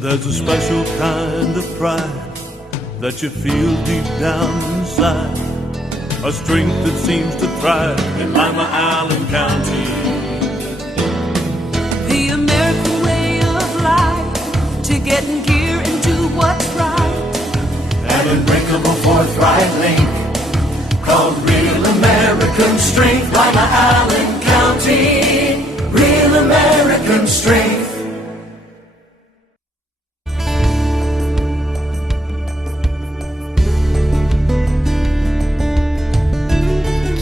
There's a special kind of pride that you feel deep down inside, a strength that seems to thrive in Lima, Allen County. The American way of life, to get in gear and do what's right. An unbreakable forthright link called Real American Strength. Lima, Allen County, Real American Strength.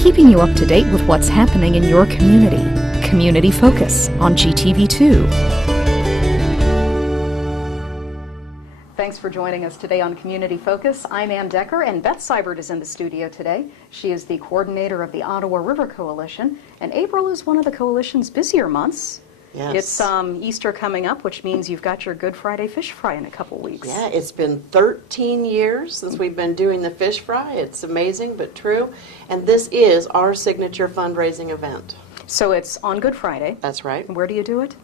Keeping you up to date with what's happening in your community. Community Focus on GTV2. Thanks for joining us today on Community Focus. I'm Ann Decker, and Beth Seibert is in the studio today. She is the coordinator of the Ottawa River Coalition, and April is one of the coalition's busier months. Yes. It's Easter coming up, which means you've got your Good Friday fish fry in a couple weeks. Yeah, it's been 13 years since we've been doing the fish fry. It's amazing but true. And this is our signature fundraising event. So it's on Good Friday. That's right. And where do you do it?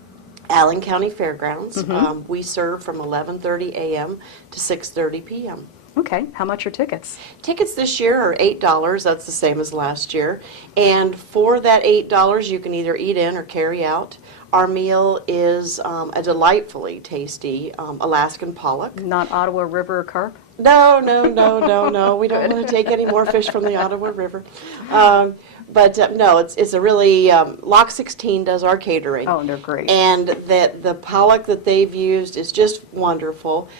Allen County Fairgrounds. We serve from 11:30 a.m. to 6:30 p.m. Okay, how much are tickets? Tickets this year are $8. That's the same as last year. And for that $8, you can either eat in or carry out. Our meal is a delightfully tasty Alaskan pollock. Not Ottawa River carp? No. We don't want to take any more fish from the Ottawa River. No, it's a really, Lock 16 does our catering. Oh, and they're great. And the pollock that they've used is just wonderful.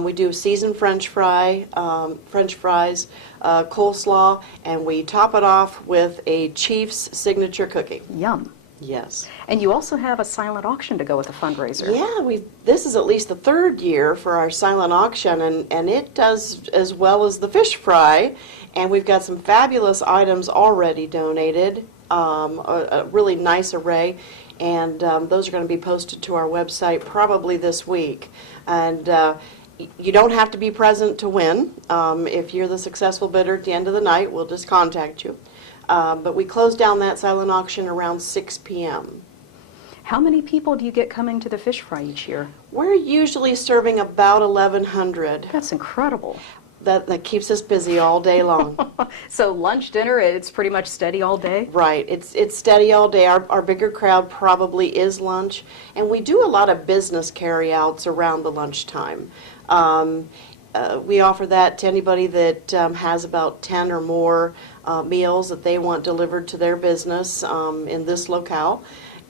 We do seasoned French fries, coleslaw, and we top it off with a Chief's signature cookie. Yum. Yes. And you also have a silent auction to go with the fundraiser. Yeah, this is at least the third year for our silent auction, and it does as well as the fish fry. And we've got some fabulous items already donated, a really nice array, and those are going to be posted to our website probably this week. And you don't have to be present to win. If you're the successful bidder at the end of the night, we'll just contact you. But we close down that silent auction around 6 p.m. How many people do you get coming to the fish fry each year? We're usually serving about 1,100. That's incredible. That keeps us busy all day long. So lunch, dinner, it's pretty much steady all day? Right. It's steady all day. Our bigger crowd probably is lunch. And we do a lot of business carryouts around the lunchtime. We offer that to anybody that has about 10 or more meals that they want delivered to their business in this locale.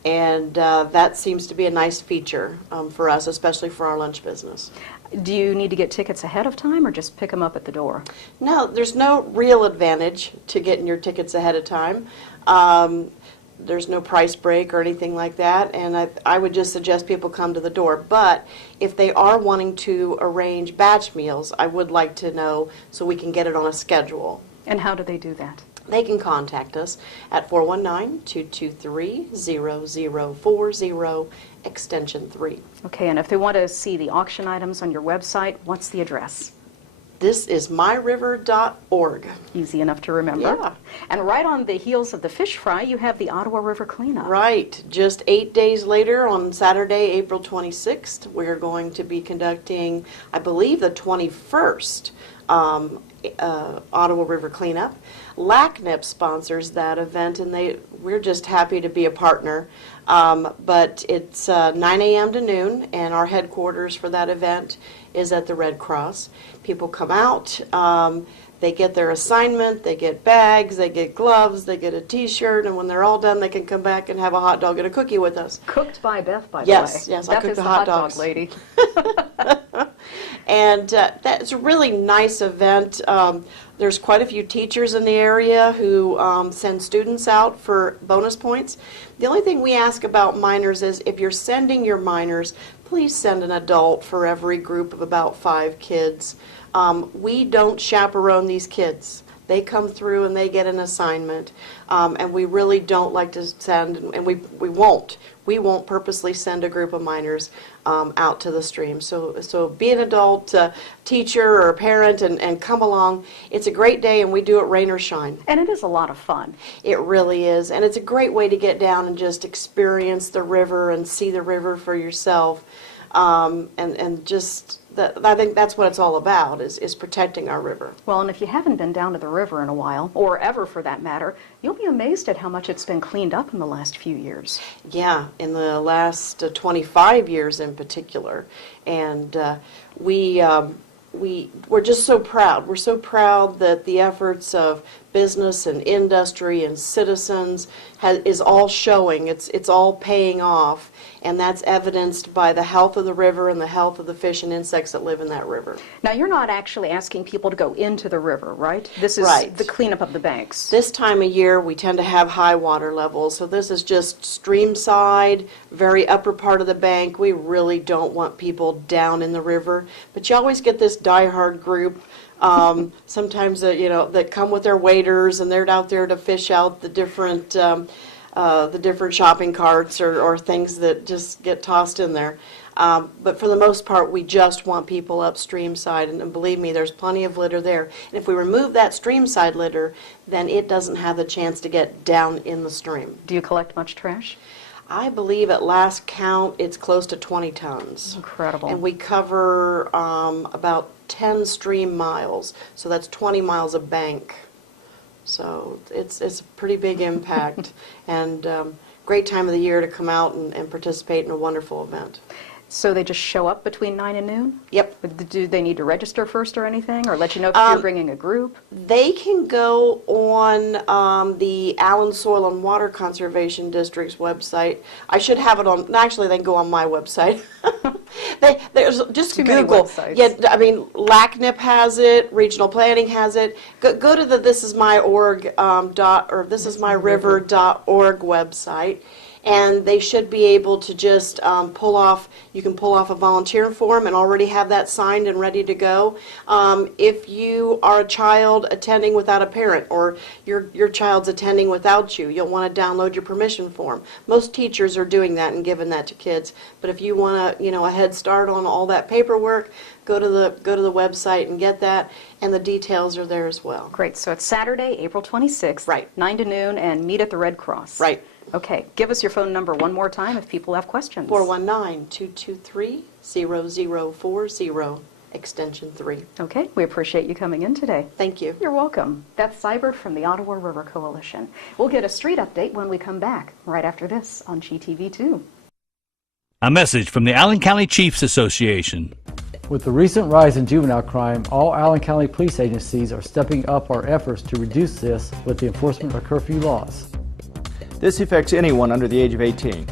And that seems to be a nice feature for us, especially for our lunch business. Do you need to get tickets ahead of time or just pick them up at the door? No, there's no real advantage to getting your tickets ahead of time. There's no price break or anything like that, and I would just suggest people come to the door. But if they are wanting to arrange batch meals, I would like to know so we can get it on a schedule. And how do they do that? They can contact us at 419-223-0040, extension 3. Okay, and if they want to see the auction items on your website, what's the address? This is myriver.org. Easy enough to remember. Yeah. And right on the heels of the fish fry, you have the Ottawa River cleanup. Right. Just 8 days later, on Saturday, April 26th, we're going to be conducting, I believe, the 21st Ottawa River cleanup. LACNIP sponsors that event, and we're just happy to be a partner. But it's 9 a.m. to noon, and our headquarters for that event is at the Red Cross. People come out, they get their assignment, they get bags, they get gloves, they get a t-shirt, and when they're all done, they can come back and have a hot dog and a cookie with us. Cooked by Beth, by the way. Yes, Beth I cook is the hot dog dogs. lady. And that's a really nice event. There's quite a few teachers in the area who send students out for bonus points. The only thing we ask about minors is if you're sending your minors, please send an adult for every group of about 5 kids. We don't chaperone these kids. They come through and they get an assignment, and we really don't like to send, and we won't. We won't purposely send a group of minors out to the stream. So be an adult, teacher or a parent, and come along. It's a great day, and we do it rain or shine. And it is a lot of fun. It really is, and it's a great way to get down and just experience the river and see the river for yourself. and just that, I think that's what it's all about, is protecting our river. Well, and if you haven't been down to the river in a while, or ever for that matter, you'll be amazed at how much it's been cleaned up in the last few years. Yeah, in the last 25 years in particular. And we're just so proud. We're so proud that the efforts of business and industry and citizens is all showing. It's all paying off, and that's evidenced by the health of the river and the health of the fish and insects that live in that river. Now, you're not actually asking people to go into the river, right? This is Right. the cleanup of the banks. This time of year, we tend to have high water levels, so this is just stream side, very upper part of the bank. We really don't want people down in the river, but you always get this diehard group. Sometimes that come with their waders, and they're out there to fish out the different shopping carts or things that just get tossed in there. But for the most part, we just want people upstream side, and believe me, there's plenty of litter there. And if we remove that stream side litter, then it doesn't have the chance to get down in the stream. Do you collect much trash? I believe at last count, it's close to 20 tons. Incredible. And we cover about 10 stream miles, so that's 20 miles of bank. So it's a pretty big impact, and great time of the year to come out and participate in a wonderful event. So they just show up between 9 and noon? Yep. Do they need to register first or anything, or let you know if you're bringing a group? They can go on the Allen Soil and Water Conservation District's website. I should have it on, actually they can go on my website. There's just Too many Google. websites. Yeah, I mean, LACNIP has it, Regional Planning has it. Go to the thisismyorg or thisismyriver.org website. And they should be able to just you can pull off a volunteer form and already have that signed and ready to go. If you are a child attending without a parent, or your child's attending without you, you'll want to download your permission form. Most teachers are doing that and giving that to kids. But if you want a head start on all that paperwork, go to the website and get that, and the details are there as well. Great. So it's Saturday, April 26th, Right. 9 to noon, and meet at the Red Cross. Right. Okay. Give us your phone number one more time if people have questions. 419-223-0040, extension 3. Okay. We appreciate you coming in today. Thank you. You're welcome. Beth Seibert from the Ottawa River Coalition. We'll get a street update when we come back, right after this on GTV2. A message from the Allen County Chiefs Association. With the recent rise in juvenile crime, all Allen County police agencies are stepping up our efforts to reduce this with the enforcement of curfew laws. This affects anyone under the age of 18.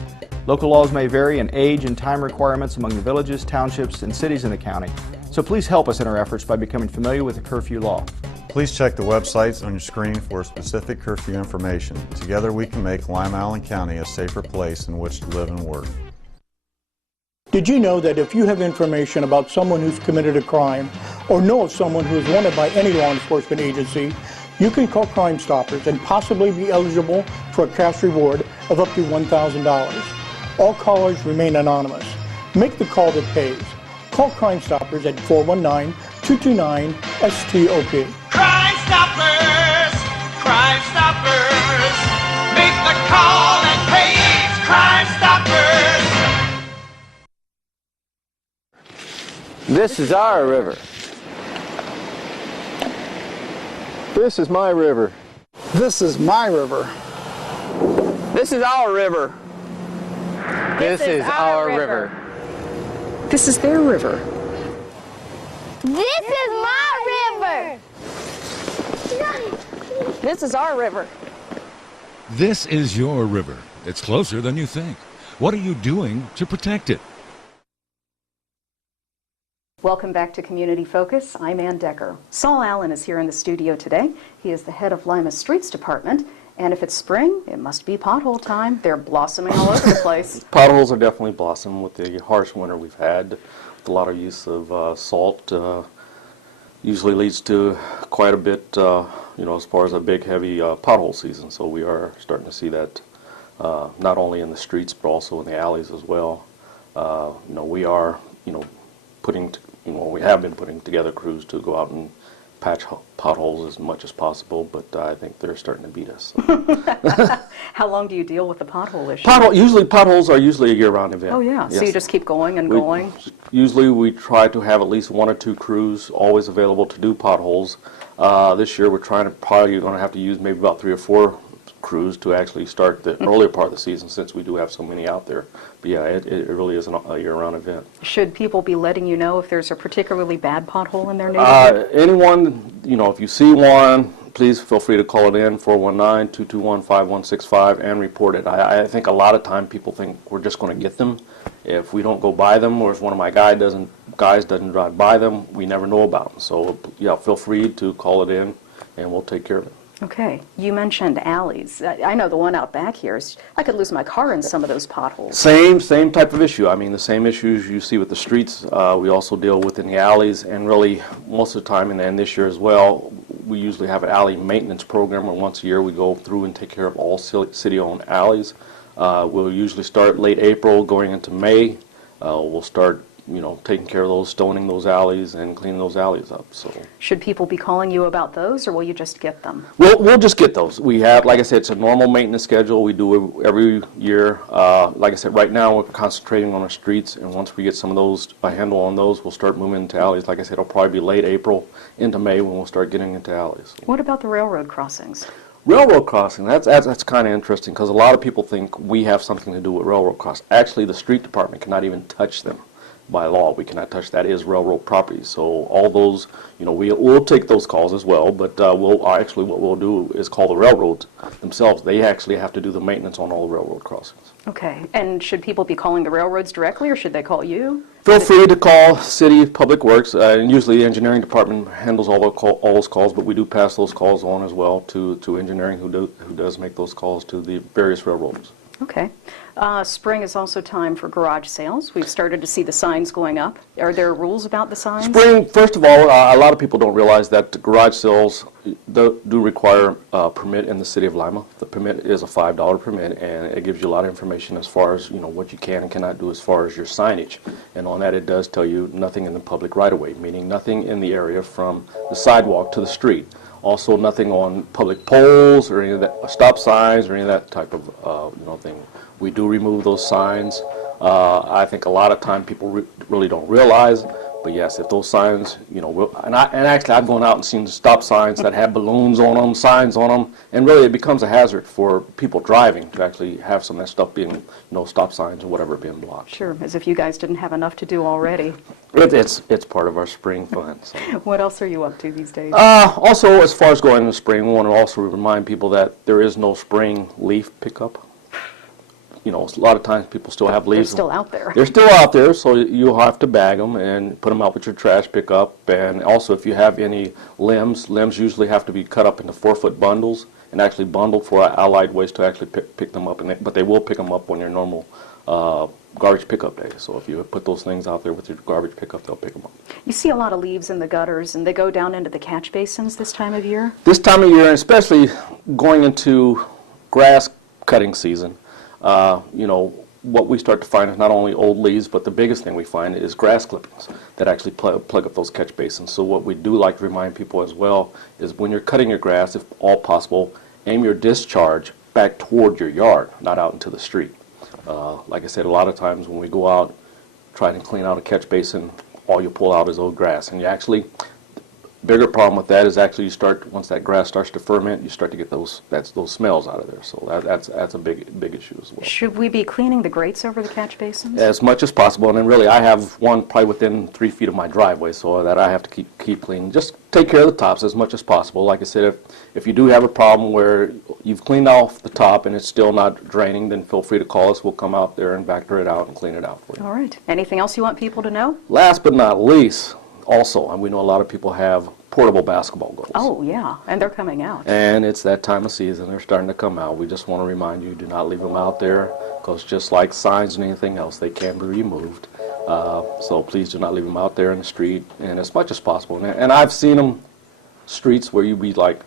Local laws may vary in age and time requirements among the villages, townships, and cities in the county, so please help us in our efforts by becoming familiar with the curfew law. Please check the websites on your screen for specific curfew information. Together we can make Lima Allen County a safer place in which to live and work. Did you know that if you have information about someone who's committed a crime, or know of someone who is wanted by any law enforcement agency, you can call Crime Stoppers and possibly be eligible for a cash reward of up to $1,000. All callers remain anonymous. Make the call that pays. Call Crime Stoppers at 419-229-STOP. Crime Stoppers! Crime Stoppers! Make the call that pays! Crime Stoppers! This is our river. This is my river. This is my river. This is our river. This is our river. This is their river. This is my river. This is our river. This is your river. It's closer than you think. What are you doing to protect it? Welcome back to Community Focus. I'm Ann Decker. Saul Allen is here in the studio today. He is the head of Lima Streets Department. And if it's spring, it must be pothole time. They're blossoming all over the place. Potholes are definitely blossoming with the harsh winter we've had. With a lot of use of salt usually leads to quite a bit, as far as a big, heavy pothole season. So we are starting to see that not only in the streets, but also in the alleys as well. We are, we have been putting together crews to go out and patch potholes as much as possible, but I think they're starting to beat us. How long do you deal with the pothole issue? Potholes are usually a year-round event. Oh yeah, so Yes. you just keep going and going? Usually we try to have at least 1 or 2 crews always available to do potholes. This year we're probably going to have to use maybe about 3 or 4 crews to actually start the earlier part of the season, since we do have so many out there. But yeah, it really is a year-round event. Should people be letting you know if there's a particularly bad pothole in their neighborhood? Anyone, if you see one, please feel free to call it in, 419-221-5165, and report it. I think a lot of time people think we're just going to get them. If we don't go by them, or if one of my guys doesn't drive by them, we never know about them. So yeah, feel free to call it in, and we'll take care of it. Okay, you mentioned alleys. I know the one out back here is, I could lose my car in some of those potholes. Same type of issue. I mean, the same issues you see with the streets, we also deal with in the alleys, and really most of the time, and this year as well, we usually have an alley maintenance program where once a year we go through and take care of all city-owned alleys. We'll usually start late April going into May. We'll start taking care of those, stoning those alleys and cleaning those alleys up. So, should people be calling you about those, or will you just get them? We'll just get those. We have, like I said, it's a normal maintenance schedule. We do it every year. Like I said, right now we're concentrating on our streets, and once we get some of those, a handle on those, we'll start moving into alleys. Like I said, it'll probably be late April into May when we'll start getting into alleys. What about the railroad crossings? Railroad crossing, that's kind of interesting, because a lot of people think we have something to do with railroad crossing. Actually, the street department cannot even touch them. By law, we cannot touch. That is railroad property. So all those, we'll take those calls as well, but what we'll do is call the railroads themselves. They actually have to do the maintenance on all the railroad crossings. Okay, and should people be calling the railroads directly, or should they call you? Feel free to call City Public Works, and usually the engineering department handles all those calls, but we do pass those calls on as well to engineering, who does make those calls to the various railroads. Okay. Spring is also time for garage sales. We've started to see the signs going up. Are there rules about the signs? Spring, first of all, a lot of people don't realize that the garage sales do require a permit in the city of Lima. The permit is a $5 permit, and it gives you a lot of information as far as what you can and cannot do as far as your signage. And on that, it does tell you nothing in the public right-of-way, meaning nothing in the area from the sidewalk to the street. Also, nothing on public poles or any of that, stop signs or any of that type of thing. We do remove those signs. I think a lot of time people really don't realize, but yes, if those signs, and actually I've gone out and seen stop signs that have balloons on them, signs on them, and really it becomes a hazard for people driving to actually have some of that stuff being, stop signs or whatever being blocked. Sure, as if you guys didn't have enough to do already. It's part of our spring fun. So. What else are you up to these days? Also, as far as going into spring, we want to also remind people that there is no spring leaf pickup. A lot of times people still have leaves. They're still out there. They're still out there, so you'll have to bag them and put them out with your trash pickup. And also, if you have any limbs usually have to be cut up into 4-foot bundles and actually bundled for Allied Waste to actually pick them up. But they will pick them up on your normal garbage pickup day. So if you put those things out there with your garbage pickup, they'll pick them up. You see a lot of leaves in the gutters, and they go down into the catch basins this time of year? This time of year, and especially going into grass cutting season, what we start to find is not only old leaves, but the biggest thing we find is grass clippings that actually plug up those catch basins. So what we do like to remind people as well is when you're cutting your grass, if all possible, aim your discharge back toward your yard, not out into the street. Like I said, a lot of times when we go out trying to clean out a catch basin, all you pull out is old grass. And you actually, bigger problem with that is actually once that grass starts to ferment, you start to get those smells out of there. So that's a big issue as well. Should we be cleaning the grates over the catch basins? As much as possible, and then really I have one probably within 3 feet of my driveway, so that I have to keep clean. Just take care of the tops as much as possible. Like I said, if you do have a problem where you've cleaned off the top and it's still not draining, then feel free to call us. We'll come out there and vector it out and clean it out for you. All right. Anything else you want people to know? Last but not least, also, and we know a lot of people have portable basketball goals. Oh, yeah, and they're coming out. And it's that time of season. They're starting to come out. We just want to remind you, do not leave them out there, because just like signs and anything else, they can be removed. So please do not leave them out there in the street, and as much as possible. And I've seen them streets where you'd be like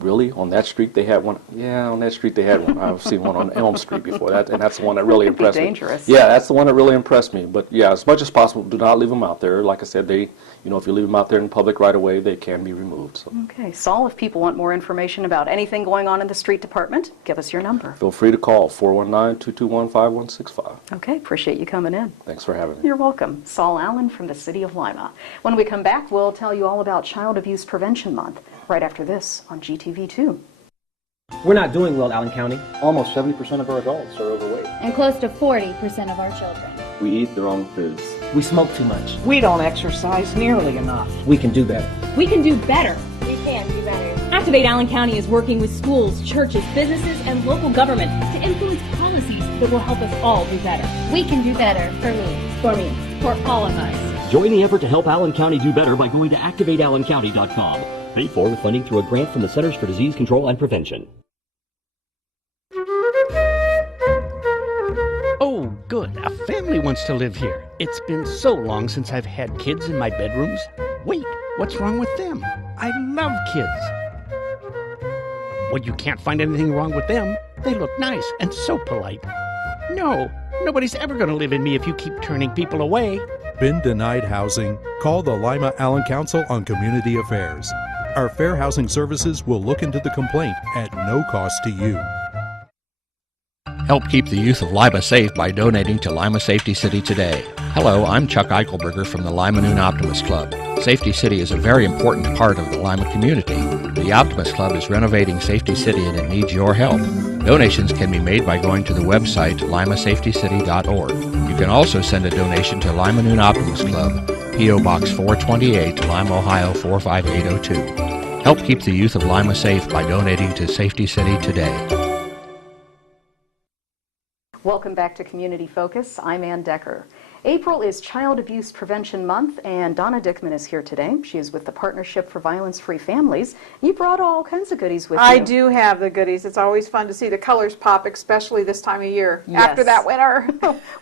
really? On that street they had one? Yeah, on that street they had one. I've seen one on Elm Street before, and that's the one that really impressed me. Dangerous. Yeah, that's the one that really impressed me. But yeah, as much as possible, do not leave them out there. Like I said, they, you know, if you leave them out there in public right away, they can be removed. So. Okay, Saul, if people want more information about anything going on in the street department, give us your number. Feel free to call 419-221-5165. Okay, appreciate you coming in. Thanks for having me. You're welcome. Saul Allen from the City of Lima. When we come back, we'll tell you all about Child Abuse Prevention Month, right after this on GTV2. We're not doing well, Allen County. Almost 70% of our adults are overweight. And close to 40% of our children. We eat the wrong foods. We smoke too much. We don't exercise nearly enough. We can do better. We can do better. We can do better. Activate Allen County is working with schools, churches, businesses, and local government to influence policies that will help us all do better. We can do better for me. For me. For all of us. Join the effort to help Allen County do better by going to activateallencounty.com. Paid for with funding through a grant from the Centers for Disease Control and Prevention. Oh, good. A family wants to live here. It's been so long since I've had kids in my bedrooms. Wait, what's wrong with them? I love kids. Well, you can't find anything wrong with them. They look nice and so polite. No, nobody's ever going to live in me if you keep turning people away. Been denied housing? Call the Lima Allen Council on Community Affairs. Our Fair Housing Services will look into the complaint at no cost to you. Help keep the youth of Lima safe by donating to Lima Safety City today. Hello, I'm Chuck Eichelberger from the Lima Noon Optimist Club. Safety City is a very important part of the Lima community. The Optimist Club is renovating Safety City and it needs your help. Donations can be made by going to the website limasafetycity.org. You can also send a donation to Lima Noon Optimist Club, P.O. Box 428, Lima, Ohio 45802. Help keep the youth of Lima safe by donating to Safety City today. Welcome back to Community Focus. I'm Ann Decker. April is Child Abuse Prevention Month, and Donna Dickman is here today. She is with the Partnership for Violence-Free Families. You brought all kinds of goodies with you. I do have the goodies. It's always fun to see the colors pop, especially this time of year, after that winter.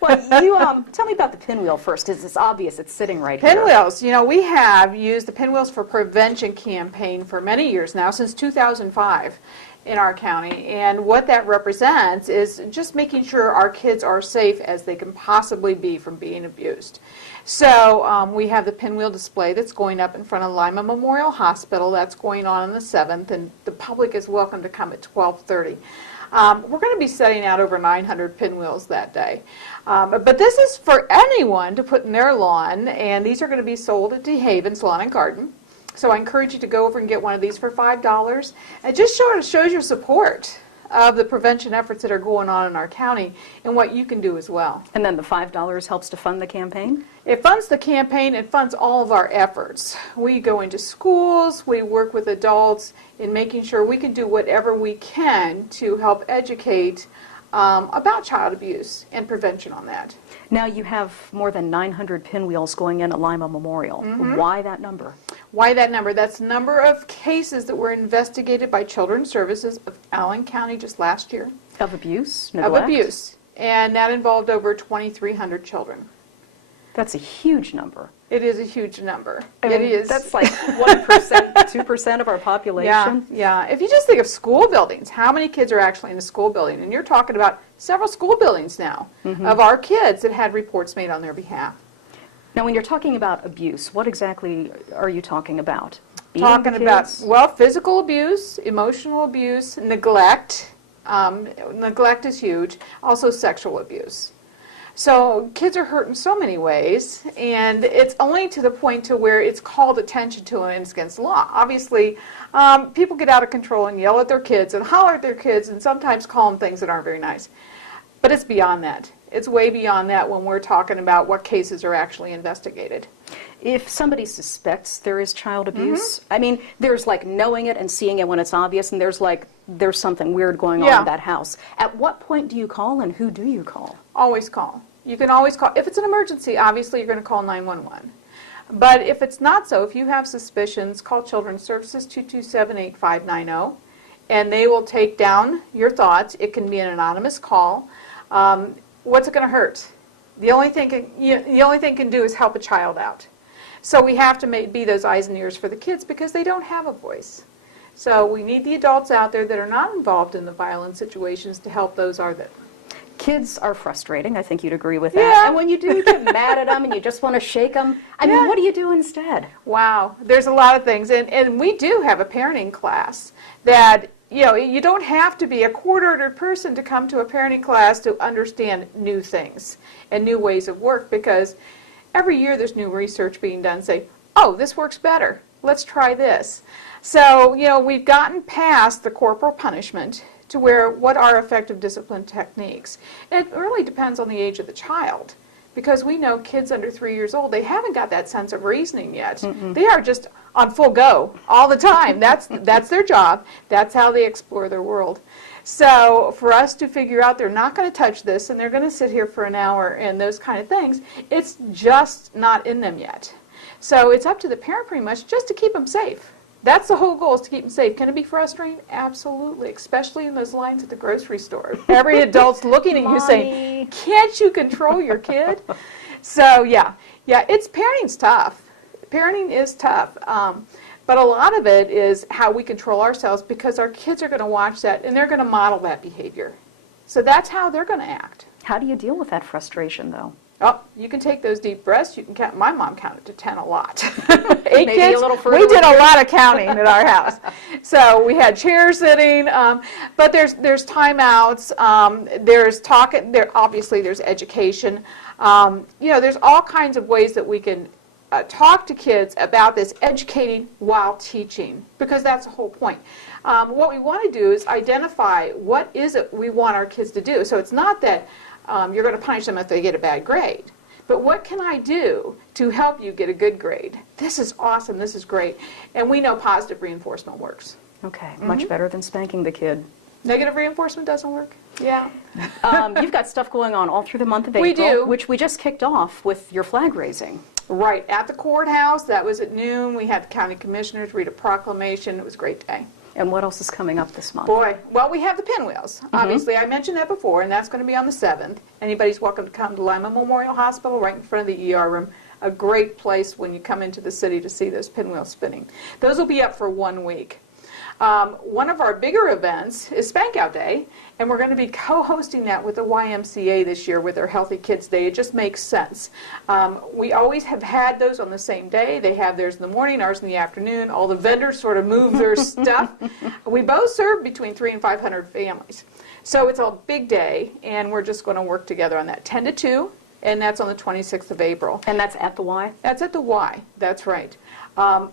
Well, you tell me about the pinwheel first, because it's obvious it's sitting right here. Pinwheels. You know, we have used the Pinwheels for Prevention campaign for many years now, since 2005. In our county, and what that represents is just making sure our kids are safe as they can possibly be from being abused. So we have the pinwheel display that's going up in front of Lima Memorial Hospital. That's going on the 7th, and the public is welcome to come at 12:30. We're going to be setting out over 900 pinwheels that day. But this is for anyone to put in their lawn, and these are going to be sold at DeHaven's Lawn and Garden. So I encourage you to go over and get one of these for $5. It just shows your support of the prevention efforts that are going on in our county and what you can do as well. And then the $5 helps to fund the campaign? It funds the campaign. It funds all of our efforts. We go into schools. We work with adults in making sure we can do whatever we can to help educate about child abuse and prevention on that. Now you have more than 900 pinwheels going in at Lima Memorial. Mm-hmm. Why that number? Why that number? That's the number of cases that were investigated by Children's Services of Allen County just last year. Of abuse? Neglect? Of abuse. And that involved over 2,300 children. That's a huge number. It is a huge number. I mean, it is. That's like 1%, 2% of our population. Yeah. If you just think of school buildings, how many kids are actually in a school building? And you're talking about several school buildings now of our kids that had reports made on their behalf. Now, when you're talking about abuse, what exactly are you talking about? Talking about, well, physical abuse, emotional abuse, neglect. Neglect is huge. Also sexual abuse. So kids are hurt in so many ways, and it's only to the point to where it's called attention to and it's against the law. Obviously, people get out of control and yell at their kids and holler at their kids and sometimes call them things that aren't very nice. But it's beyond that. It's way beyond that when we're talking about what cases are actually investigated. If somebody suspects there is child abuse, I mean, there's like knowing it and seeing it when it's obvious, and there's something weird going on in that house. At what point do you call, and who do you call? Always call. You can always call. If it's an emergency, obviously you're going to call 911. But if it's not so, if you have suspicions, call Children's Services 227-8590, and they will take down your thoughts. It can be an anonymous call. What's it going to hurt? The only thing it can do is help a child out. So we have to be those eyes and ears for the kids because they don't have a voice. So we need the adults out there that are not involved in the violent situations to help those are that. Kids are frustrating. I think you'd agree with that. Yeah. And when you do, you get mad at them and you just want to shake them. I mean, what do you do instead? Wow, there's a lot of things. And we do have a parenting class that, you know, you don't have to be a quarter-ordered person to come to a parenting class to understand new things and new ways of work, because every year there's new research being done say, oh, this works better. Let's try this. So, you know, we've gotten past the corporal punishment to where what are effective discipline techniques. And it really depends on the age of the child, because we know kids under 3 years old, they haven't got that sense of reasoning yet. They are just on full go all the time. That's their job. That's how they explore their world. So for us to figure out they're not going to touch this and they're going to sit here for an hour and those kind of things, it's just not in them yet. So it's up to the parent pretty much just to keep them safe. That's the whole goal, is to keep them safe. Can it be frustrating? Absolutely, especially in those lines at the grocery store. Every adult's looking at you saying, can't you control your kid? So yeah, parenting's tough. Parenting is tough. But a lot of it is how we control ourselves, because our kids are going to watch that and they're going to model that behavior. So that's how they're going to act. How do you deal with that frustration, though? Oh, you can take those deep breaths. You can count. My mom counted to 10 a lot. 8 Maybe kids. a little further. We did a lot of counting at our house. So we had chairs sitting, but there's timeouts. There's talking. Obviously there's education. You know, there's all kinds of ways that we can talk to kids about this, educating while teaching, because that's the whole point. What we want to do is identify what is it we want our kids to do. So it's not that you're going to punish them if they get a bad grade, but what can I do to help you get a good grade? This is awesome. This is great. And we know positive reinforcement works. Okay, much better than spanking the kid. Negative reinforcement doesn't work? Yeah. You've got stuff going on all through the month of April. We do. Which we just kicked off with your flag raising. Right, at the courthouse. That was at noon. We had the county commissioners read a proclamation. It was a great day. And what else is coming up this month? Boy, well, we have the pinwheels. Obviously, I mentioned that before, and that's going to be on the 7th. Anybody's welcome to come to Lima Memorial Hospital, right in front of the ER room. A great place when you come into the city to see those pinwheels spinning. Those will be up for 1 week. One of our bigger events is Spank Out Day, and we're going to be co-hosting that with the YMCA this year with their Healthy Kids Day. It just makes sense. We always have had those on the same day. They have theirs in the morning, ours in the afternoon. All the vendors sort of move their stuff. We both serve between 300 and 500 families. So it's a big day, and we're just going to work together on that. 10 to 2, and that's on the 26th of April. And that's at the Y? That's at the Y. That's right.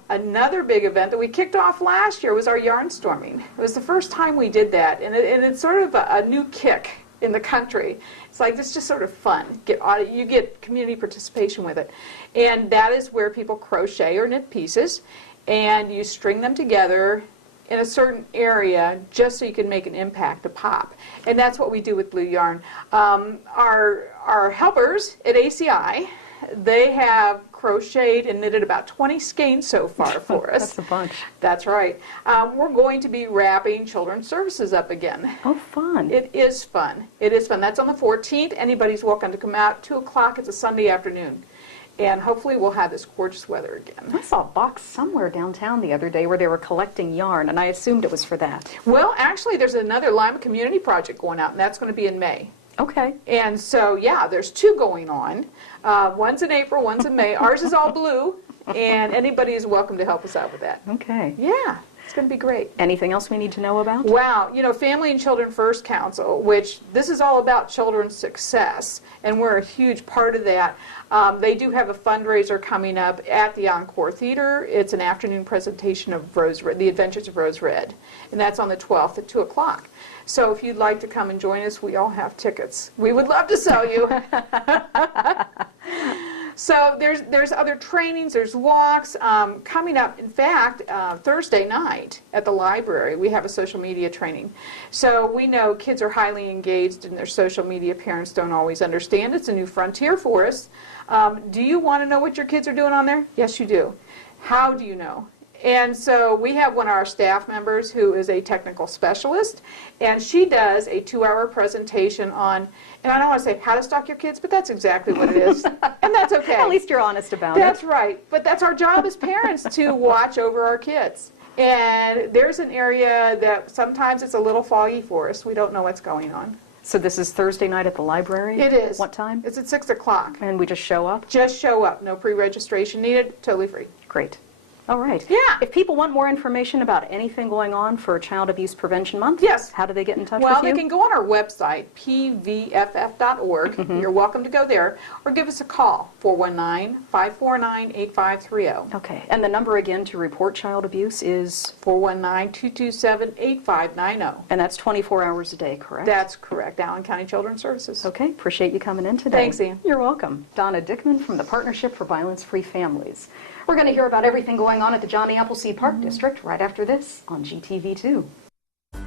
Another big event that we kicked off last year was our yarn storming. It was the first time we did that, and it's sort of a new kick in the country. It's like, this is just sort of fun. You get community participation with it. And that is where people crochet or knit pieces, and you string them together in a certain area just so you can make an impact, a pop. And that's what we do with Blue Yarn. Our helpers at ACI, they have crocheted and knitted about 20 skeins so far for us. That's a bunch. That's right. We're going to be wrapping children's services up again. Oh, fun. It is fun. It is fun. That's on the 14th. Anybody's welcome to come out. 2 o'clock. It's a Sunday afternoon. And hopefully we'll have this gorgeous weather again. I saw a box somewhere downtown the other day where they were collecting yarn, and I assumed it was for that. Well, actually, there's another Lima Community Project going out, and that's going to be in May. Okay. And so, yeah, there's 2 going on. One's in April, one's in May. Ours is all blue, and anybody is welcome to help us out with that. Okay. Yeah, it's going to be great. Anything else we need to know about? Wow, you know, Family and Children First Council, which this is all about children's success, and we're a huge part of that. They do have a fundraiser coming up at the Encore Theater. It's an afternoon presentation of The Adventures of Rose Red, and that's on the 12th at 2 o'clock. So if you'd like to come and join us, we all have tickets. We would love to sell you. So there's other trainings, there's walks coming up. In fact, Thursday night at the library, we have a social media training. So we know kids are highly engaged in their social media. Parents don't always understand. It's a new frontier for us. Do you want to know what your kids are doing on there? Yes, you do. How do you know? And so we have one of our staff members who is a technical specialist, and she does a 2-hour presentation on, and I don't want to say how to stalk your kids, but that's exactly what it is. And that's okay. At least you're honest about it. That's right. But that's our job as parents, to watch over our kids. And there's an area that sometimes it's a little foggy for us. We don't know what's going on. So this is Thursday night at the library? It is. What time? It's at 6 o'clock. And we just show up? Just show up. No pre-registration needed. Totally free. Great. All right. Yeah. If people want more information about anything going on for Child Abuse Prevention Month, yes. How do they get in touch Well, with you? they can go on our website, pvff.org. You're welcome to go there, or give us a call, 419-549-8530. Okay. And the number again to report child abuse is? 419-227-8590. And that's 24 hours a day, correct? That's correct. Allen County Children's Services. Okay. Appreciate you coming in today. Thanks, Ian. You're welcome. Donna Dickman from the Partnership for Violence-Free Families. We're going to hear about everything going on at the Johnny Appleseed Park District right after this on GTV2.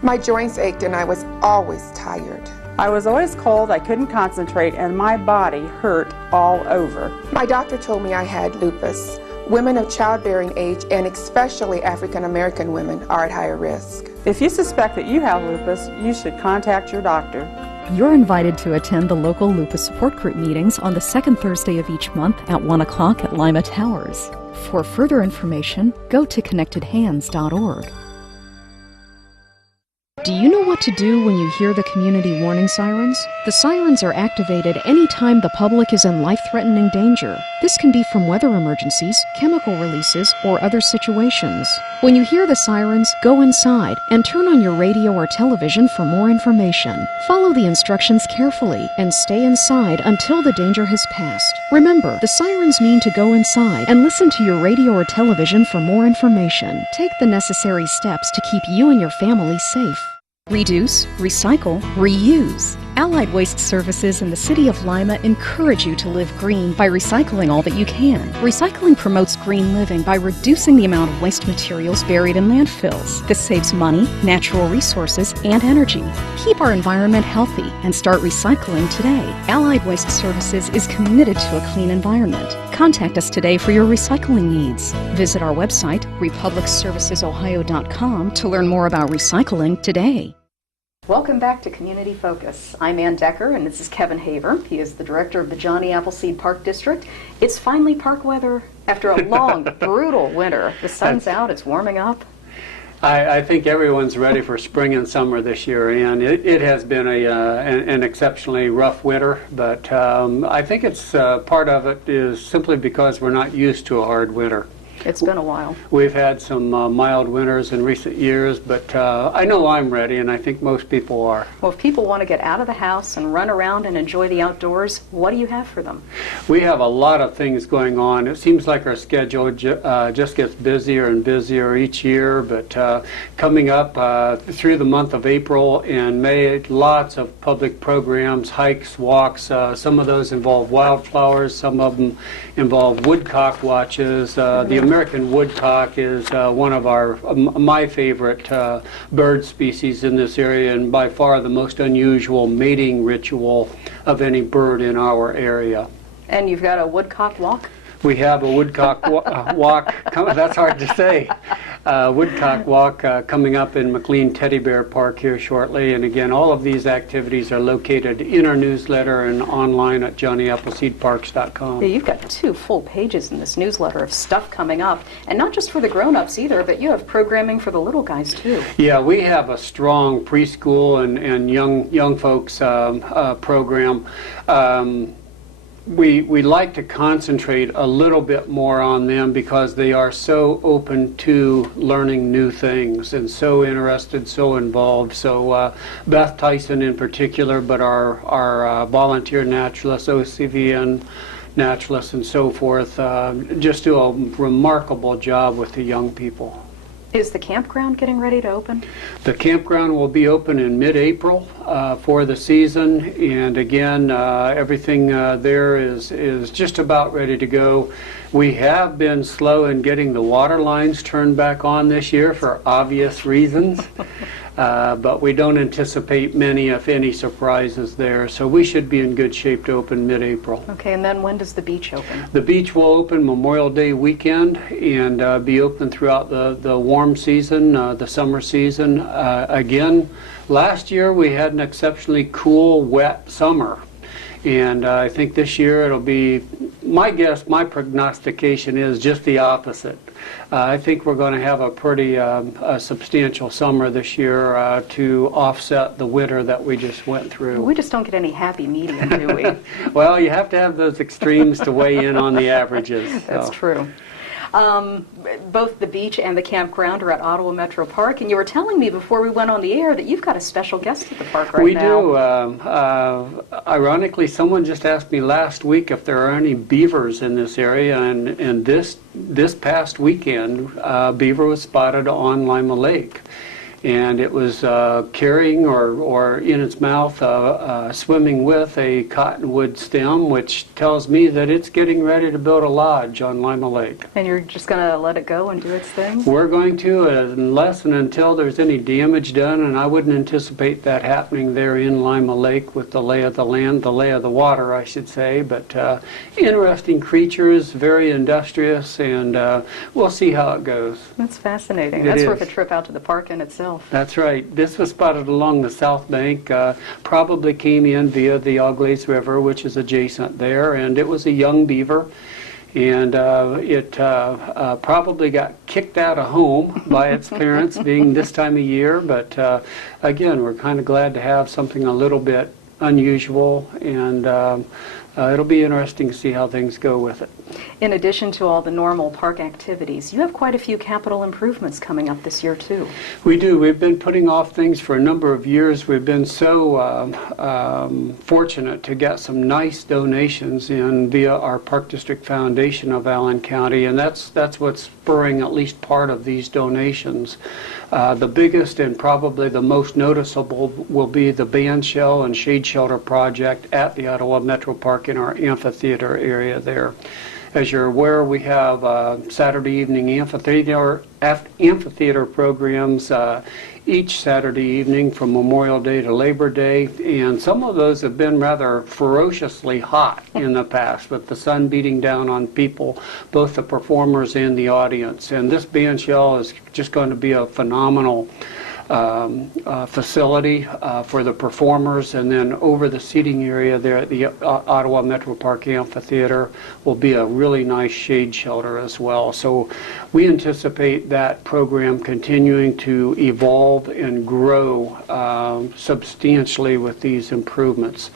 My joints ached and I was always tired. I was always cold, I couldn't concentrate, and my body hurt all over. My doctor told me I had lupus. Women of childbearing age, and especially African American women, are at higher risk. If you suspect that you have lupus, you should contact your doctor. You're invited to attend the local lupus support group meetings on the second Thursday of each month at 1 o'clock at Lima Towers. For further information, go to connectedhands.org. Do you know what to do when you hear the community warning sirens? The sirens are activated anytime the public is in life-threatening danger. This can be from weather emergencies, chemical releases, or other situations. When you hear the sirens, go inside and turn on your radio or television for more information. Follow the instructions carefully and stay inside until the danger has passed. Remember, the sirens mean to go inside and listen to your radio or television for more information. Take the necessary steps to keep you and your family safe. Reduce, recycle, reuse. Allied Waste Services in the City of Lima encourage you to live green by recycling all that you can. Recycling promotes green living by reducing the amount of waste materials buried in landfills. This saves money, natural resources, and energy. Keep our environment healthy and start recycling today. Allied Waste Services is committed to a clean environment. Contact us today for your recycling needs. Visit our website, republicservicesohio.com, to learn more about recycling today. Welcome back to Community Focus. I'm Ann Decker, and this is Kevin Haver. He is the director of the Johnny Appleseed Park District. It's finally park weather after a long, brutal winter. The sun's out, it's warming up. I think everyone's ready for spring and summer this year, and it has been an exceptionally rough winter, but I think it's part of it is simply because we're not used to a hard winter. It's been a while. We've had some mild winters in recent years, but I know I'm ready, and I think most people are. Well, if people want to get out of the house and run around and enjoy the outdoors, what do you have for them? We have a lot of things going on. It seems like our schedule just gets busier and busier each year, but coming up through the month of April and May, lots of public programs, hikes, walks. Some of those involve wildflowers, some of them involve woodcock watches. The American woodcock is one of my favorite bird species in this area, and by far the most unusual mating ritual of any bird in our area. And you've got a woodcock walk? We have a woodcock walk. That's hard to say. Woodcock walk coming up in McLean Teddy Bear Park here shortly. And again, all of these activities are located in our newsletter and online at johnnyappleseedparks.com. Yeah, you've got 2 full pages in this newsletter of stuff coming up, and not just for the grown-ups either, but you have programming for the little guys too. Yeah, we have a strong preschool and young folks program. We like to concentrate a little bit more on them because they are so open to learning new things and so interested, so involved. So Beth Tyson in particular, but our volunteer naturalists, OCVN naturalists and so forth, just do a remarkable job with the young people. Is the campground getting ready to open? The campground will be open in mid-April for the season, and again, everything there is just about ready to go. We have been slow in getting the water lines turned back on this year for obvious reasons, but we don't anticipate many, if any, surprises there, so we should be in good shape to open mid-April. Okay, and then when does the beach open? The beach will open Memorial Day weekend and be open throughout the warm season, the summer season. Again, last year we had an exceptionally cool, wet summer. And I think this year it'll be, my guess, my prognostication is just the opposite. I think we're going to have a pretty a substantial summer this year to offset the winter that we just went through. We just don't get any happy medium, do we? Well, you have to have those extremes to weigh in on the averages. That's true. Both the beach and the campground are at Ottawa Metro Park, and you were telling me before we went on the air that you've got a special guest at the park right now. We do. Ironically, someone just asked me last week if there are any beavers in this area, and this past weekend, beaver was spotted on Lima Lake. And it was carrying or in its mouth swimming with a cottonwood stem, which tells me that it's getting ready to build a lodge on Lima Lake. And you're just going to let it go and do its thing? We're going to, unless and until there's any damage done, and I wouldn't anticipate that happening there in Lima Lake with the lay of the land, the lay of the water, I should say. But interesting creatures, very industrious, and we'll see how it goes. That's fascinating. That's worth a trip out to the park in itself. That's right. This was spotted along the south bank, probably came in via the Auglaize River, which is adjacent there, and it was a young beaver. And it probably got kicked out of home by its parents, being this time of year. But again, we're kind of glad to have something a little bit unusual, and it'll be interesting to see how things go with it. In addition to all the normal park activities, you have quite a few capital improvements coming up this year, too. We do. We've been putting off things for a number of years. We've been so fortunate to get some nice donations in via our Park District Foundation of Allen County, and that's what's spurring at least part of these donations. The biggest and probably the most noticeable will be the band shell and shade shelter project at the Ottawa Metro Park in our amphitheater area there. As you're aware, we have Saturday evening amphitheater programs each Saturday evening from Memorial Day to Labor Day, and some of those have been rather ferociously hot in the past, with the sun beating down on people, both the performers and the audience. And this band shell is just going to be a phenomenal facility for the performers, and then over the seating area there at the Ottawa Metro Park Amphitheater will be a really nice shade shelter as well. So we anticipate that program continuing to evolve and grow substantially with these improvements.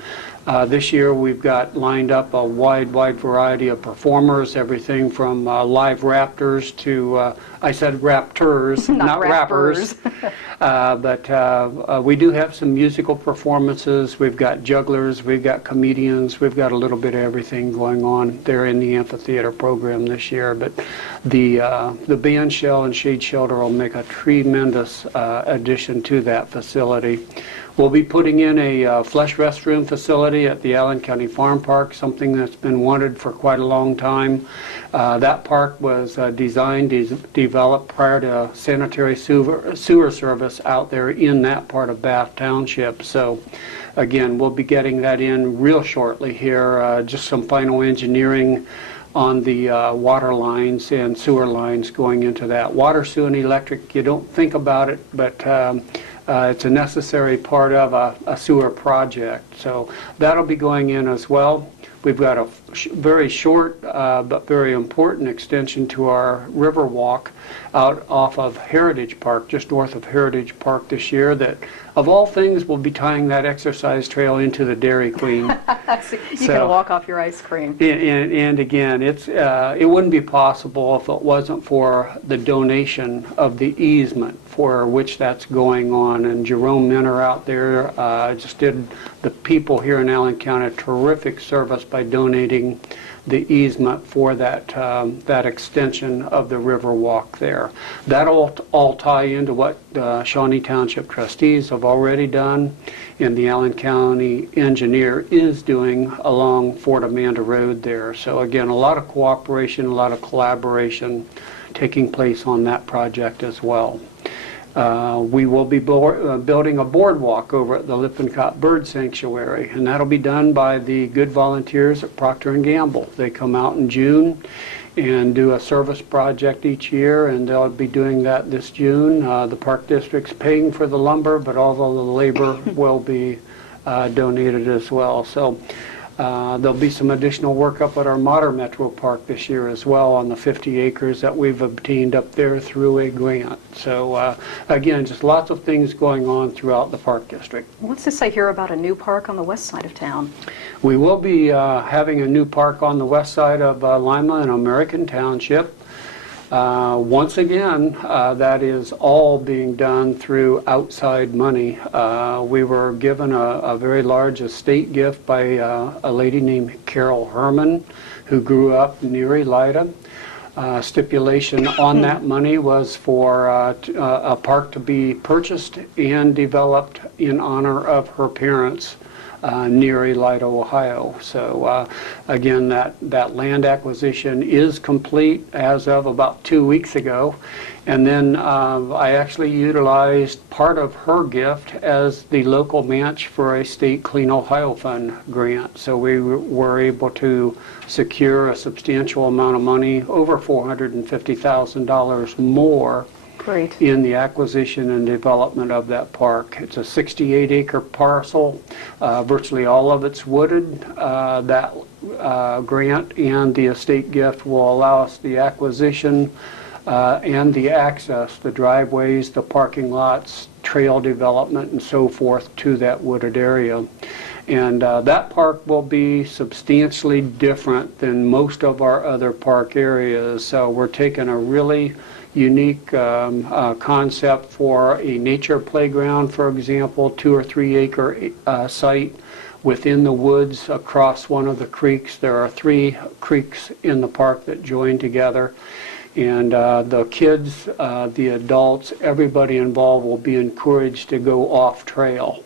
This year we've got lined up a wide variety of performers, everything from live raptors to, I said raptors, not rappers. But we do have some musical performances. We've got jugglers, we've got comedians, we've got a little bit of everything going on there in the amphitheater program this year. But the band shell and shade shelter will make a tremendous addition to that facility. We'll be putting in a flush restroom facility at the Allen County Farm Park, something that's been wanted for quite a long time. That park was designed, developed prior to sanitary sewer service out there in that part of Bath Township. So again, we'll be getting that in real shortly here, just some final engineering on the water lines and sewer lines going into that. Water, sewer, and electric, you don't think about it, but it's a necessary part of a sewer project. So that'll be going in as well. We've got a very short but very important extension to our river walk out off of Heritage Park, just north of Heritage Park this year, that of all things we'll be tying that exercise trail into the Dairy Queen. So you can walk off your ice cream. And again, it wouldn't be possible if it wasn't for the donation of the easement for which that's going on. And Jerome Minner out there just did the people here in Allen County a terrific service by donating the easement for that that extension of the river walk there. That'll all tie into what Shawnee Township trustees have already done, and the Allen County engineer is doing along Fort Amanda Road there. So again, a lot of cooperation, a lot of collaboration taking place on that project as well. We will be building a boardwalk over at the Lippincott Bird Sanctuary, and that'll be done by the good volunteers at Procter & Gamble. They come out in June and do a service project each year, and they'll be doing that this June. The Park District's paying for the lumber, but all of the labor will be donated as well. So There'll be some additional work up at our modern Metro Park this year as well on the 50 acres that we've obtained up there through a grant. So again, just lots of things going on throughout the park district. What's this I hear about a new park on the west side of town? We will be having a new park on the west side of Lima in American Township. Once again, that is all being done through outside money. We were given a very large estate gift by a lady named Carol Herman, who grew up near Elida. Stipulation on that money was for a park to be purchased and developed in honor of her parents. Near Elida, Ohio. So again, that land acquisition is complete as of about 2 weeks ago. And then I actually utilized part of her gift as the local match for a state Clean Ohio Fund grant. So we were able to secure a substantial amount of money, over $450,000 more. Great. In the acquisition and development of that park. It's a 68-acre parcel. Virtually all of it's wooded. That grant and the estate gift will allow us the acquisition and the access, the driveways, the parking lots, trail development, and so forth to that wooded area. And that park will be substantially different than most of our other park areas. So we're taking a really unique concept for a nature playground, for example, 2 or 3 acre site within the woods across one of the creeks. There are 3 creeks in the park that join together. And the kids, the adults, everybody involved will be encouraged to go off trail.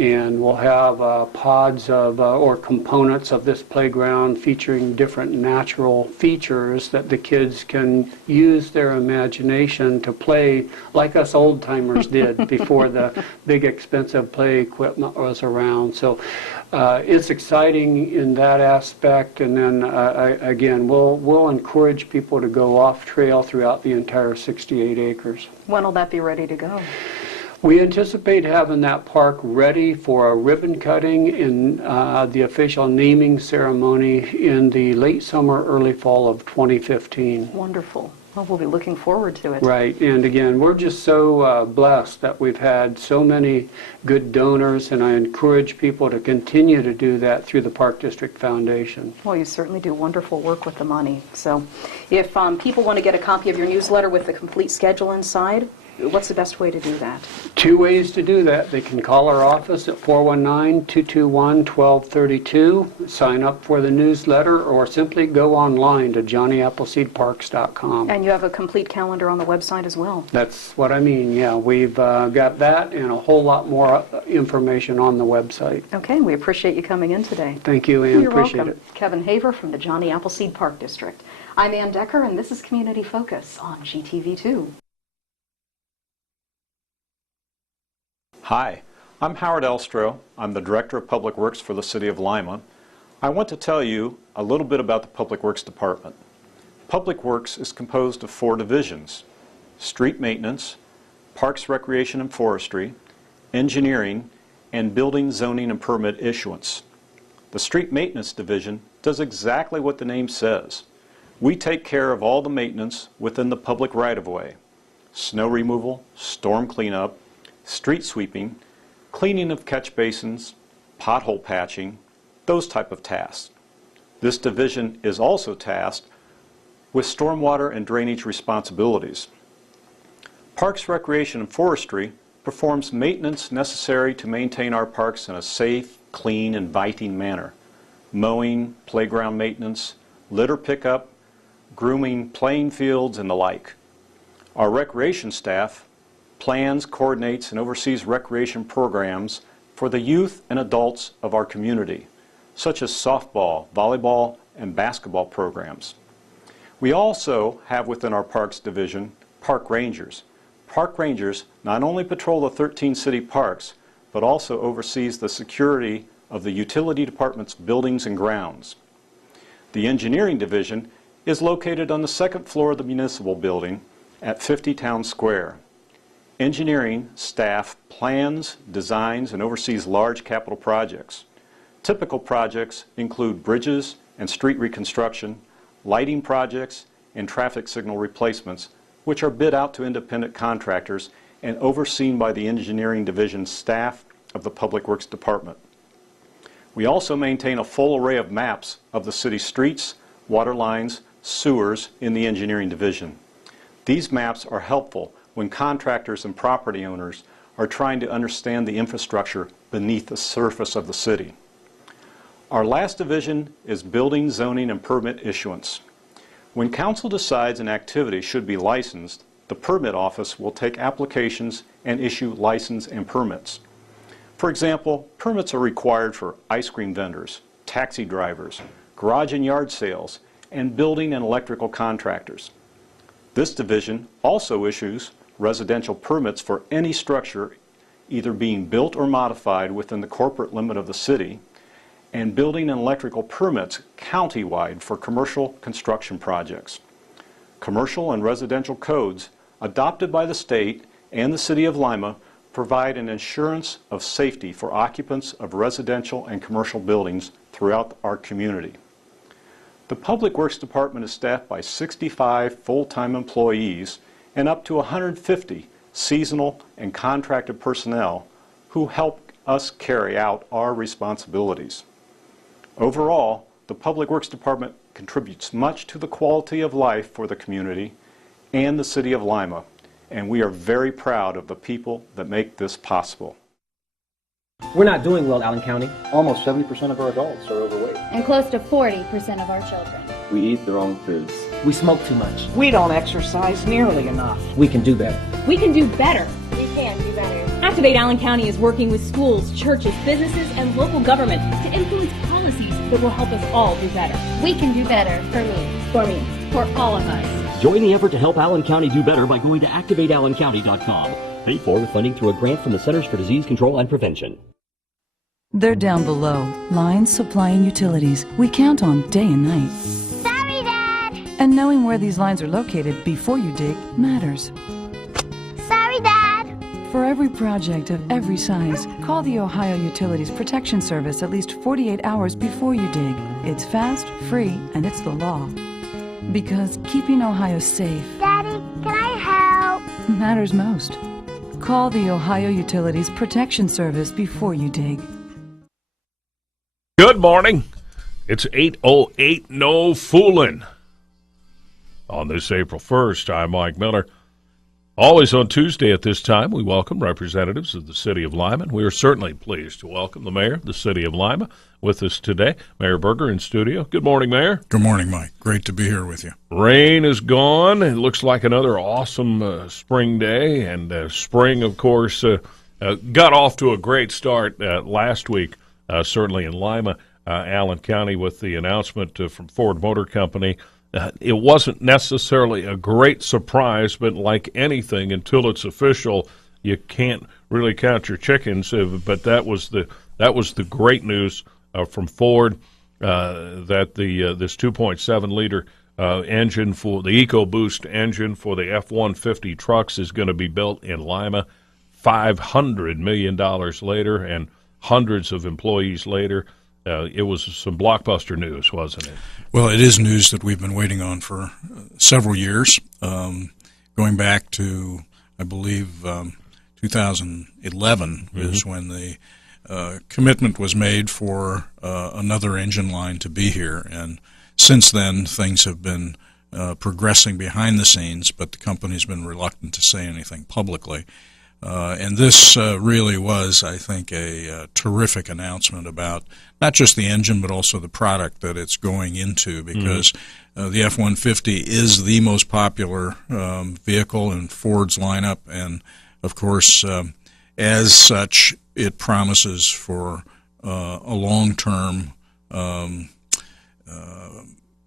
And we'll have pods of or components of this playground featuring different natural features that the kids can use their imagination to play like us old timers did before the big expensive play equipment was around. So it's exciting in that aspect. And then again, we'll encourage people to go off trail throughout the entire 68 acres. When will that be ready to go? We anticipate having that park ready for a ribbon cutting and the official naming ceremony in the late summer, early fall of 2015. Wonderful. Well, we'll be looking forward to it. Right. And again, we're just so blessed that we've had so many good donors, and I encourage people to continue to do that through the Park District Foundation. Well, you certainly do wonderful work with the money. So if people want to get a copy of your newsletter with the complete schedule inside, what's the best way to do that? 2 ways to do that. They can call our office at 419-221-1232, sign up for the newsletter, or simply go online to johnnyappleseedparks.com. And you have a complete calendar on the website as well. That's what I mean, yeah. We've got that and a whole lot more information on the website. Okay, we appreciate you coming in today. Thank you, Ann. You're Appreciate welcome. it. Kevin Haver from the Johnny Appleseed Park District. I'm Ann Decker, and this is Community Focus on GTV2. Hi, I'm Howard Elstro. I'm the Director of Public Works for the City of Lima. I want to tell you a little bit about the Public Works Department. Public Works is composed of 4 divisions: street maintenance, parks, recreation and forestry, engineering, and building, zoning, and permit issuance. The street maintenance division does exactly what the name says. We take care of all the maintenance within the public right-of-way: snow removal, storm cleanup, street sweeping, cleaning of catch basins, pothole patching, those type of tasks. This division is also tasked with stormwater and drainage responsibilities. Parks, Recreation and Forestry performs maintenance necessary to maintain our parks in a safe, clean, inviting manner: mowing, playground maintenance, litter pickup, grooming playing fields, and the like. Our recreation staff plans, coordinates, and oversees recreation programs for the youth and adults of our community, such as softball, volleyball, and basketball programs. We also have within our Parks Division park rangers. Park rangers not only patrol the 13 city parks, but also oversees the security of the utility department's buildings and grounds. The Engineering Division is located on the 2nd floor of the municipal building at 50 Town Square. Engineering staff plans, designs, and oversees large capital projects. Typical projects include bridges and street reconstruction, lighting projects, and traffic signal replacements, which are bid out to independent contractors and overseen by the engineering division staff of the Public Works Department. We also maintain a full array of maps of the city's streets, water lines, sewers in the engineering division. These maps are helpful when contractors and property owners are trying to understand the infrastructure beneath the surface of the city. Our last division is building, zoning, and permit issuance. When council decides an activity should be licensed, the permit office will take applications and issue license and permits. For example, permits are required for ice cream vendors, taxi drivers, garage and yard sales, and building and electrical contractors. This division also issues residential permits for any structure either being built or modified within the corporate limit of the city, and building and electrical permits countywide for commercial construction projects. Commercial and residential codes adopted by the state and the City of Lima provide an assurance of safety for occupants of residential and commercial buildings throughout our community. The Public Works Department is staffed by 65 full-time employees and up to 150 seasonal and contracted personnel who help us carry out our responsibilities. Overall, the Public Works Department contributes much to the quality of life for the community and the City of Lima, and we are very proud of the people that make this possible. We're not doing well, Allen County. Almost 70% of our adults are overweight. And close to 40% of our children. We eat the wrong foods. We smoke too much. We don't exercise nearly enough. We can do better. We can do better. We can do better. Activate Allen County is working with schools, churches, businesses, and local government to influence policies that will help us all do better. We can do better for me. For me. For all of us. Join the effort to help Allen County do better by going to activateallencounty.com. Paid for with funding through a grant from the Centers for Disease Control and Prevention. They're down below. Lines, supply, and utilities. We count on day and night. Sorry, Dad! And knowing where these lines are located before you dig matters. Sorry, Dad! For every project of every size, call the Ohio Utilities Protection Service at least 48 hours before you dig. It's fast, free, and it's the law. Because keeping Ohio safe, Daddy, can I help? matters most. Call the Ohio Utilities Protection Service before you dig. Good morning. It's 8:08, no fooling. On this April 1st, I'm Mike Miller. Always on Tuesday at this time, we welcome representatives of the City of Lima. We are certainly pleased to welcome the Mayor of the City of Lima with us today, Mayor Berger in studio. Good morning, Mayor. Good morning, Mike. Great to be here with you. Rain is gone. It looks like another awesome spring day, and spring, of course, got off to a great start last week, certainly in Lima, Allen County, with the announcement from Ford Motor Company. It wasn't necessarily a great surprise, but like anything, until it's official, you can't really count your chickens. But that was the great news from Ford, that this 2.7 liter engine for the EcoBoost engine for the F-150 trucks is going to be built in Lima. $500 million later, and hundreds of employees later. It was some blockbuster news, wasn't it? Well, it is news that we've been waiting on for several years, going back to, I believe, 2011 is when the commitment was made for another engine line to be here. And since then, things have been progressing behind the scenes, but the company's been reluctant to say anything publicly. And this really was, I think, a terrific announcement about not just the engine, but also the product that it's going into, because the F-150 is the most popular vehicle in Ford's lineup, and, of course, as such, it promises for a long-term